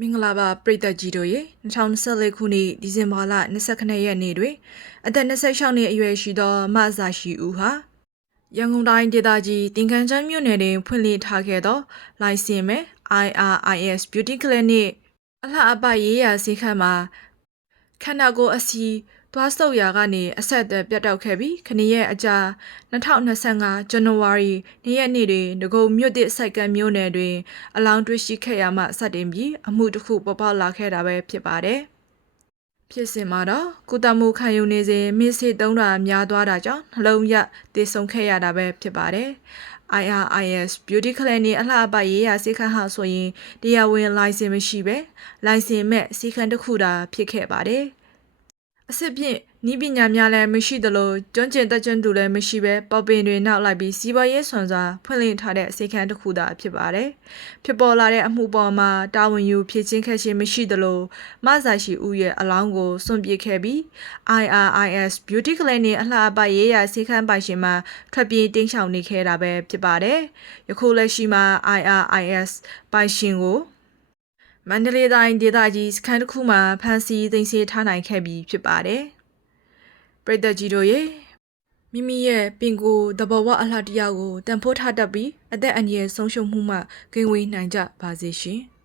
မင်္ဂလာပါပရိသတ်ကြီးတို့ရေ2024ခုနှစ်ဒီဇင်ဘာလ29ရက်နေ့တွင်အသက်26နှစ်အရွယ်ရှိသောမဆာရှိဦးဟာရန်ကုန်တိုင်းဒေသကြီးတင်ကန်ချမ်းမြို့နယ်တွင်ဖွင့်လှစ်ထားခဲ့သော လိုင်စင်မဲ့ IRIS Beauty Clinic အလှအပရေးရာဈေးခန်းမှာခန္ဓာကိုယ်အစီ သွားဆုပ်ရာကနေအဆက်အသွယ်ပြတ်တောက်ခဲ့ပြီးခဏရက်အကြာ2025ဇန်နဝါရီနေ့ရက်နေ့တွင်ဒဂုံမြို့တစ်စိုက်ကံမြို့နယ်တွင်အလောင်းတွေ့ရှိခဲ့ရမှစတင်ပြီးအမှုတစ်ခုပေါ်ပေါက်လာခဲ့တာပဲဖြစ်ပါတယ်။ဖြစ်စဉ်မှာတော့ကုသမှုခံယူနေစဉ်မစ်စစ်သုံးတာများသွားတာကြောင့်နှလုံးရတည်ဆုံခဲ့ရတာပဲဖြစ်ပါတယ်။ IRIS Beauty Clinic အလှအပရေးရာစိတ်ခန့်ဟာဆိုရင်တရားဝင်လိုင်စင်မရှိပဲလိုင်စင်မဲ့စိတ်ခန့်တစ်ခုသာဖြစ်ခဲ့ပါတယ်။ အစ်စ်ဖြင့်ဤပညာများလည်းမရှိသလိုကျွမ်းကျင်တတ်ကျွမ်းသူလည်းမရှိပဲပေါ်ပင်တွေနောက်လိုက်ပြီးစီးပွားရေးဆွမ်းစွာဖွင့်လှစ်ထားတဲ့စိတ်ခန့်တစ်ခုသာဖြစ်ပါတယ်။ဖြစ်ပေါ်လာတဲ့အမှုပေါ်မှာတာဝန်ယူဖြည့်ချင်းခဲ့ခြင်းမရှိသလိုမဆာရှိဦးရဲ့အလောင်းကိုစွန့်ပစ်ခဲ့ပြီး IRIS Beauty Clinic အလှအပရေးရာစိတ်ခန့်ပိုင်ရှင်မှထွက်ပြေးတင်းရှောင်နေခဲ့တာပဲဖြစ်ပါတယ်။ယခုလက်ရှိမှာ IRIS ပိုင်ရှင်ကို မန္တလေးတိုင်းဒေသကြီးစခန်းတစ်ခုမှာဖမ်းဆီးသိမ်းဆည်းထားနိုင်ခဲ့ပြီးဖြစ်ပါတယ်။ပြည်သက်ကြီးတို့ရေမိမိရဲ့ပင်ကိုယ်တဘောဝအလှတရားကိုတန်ဖိုးထားတတ်ပြီးအသက်အန္တရာယ်ဆုံးရှုံးမှုမှကင်းဝေးနိုင်ကြပါစေရှင်။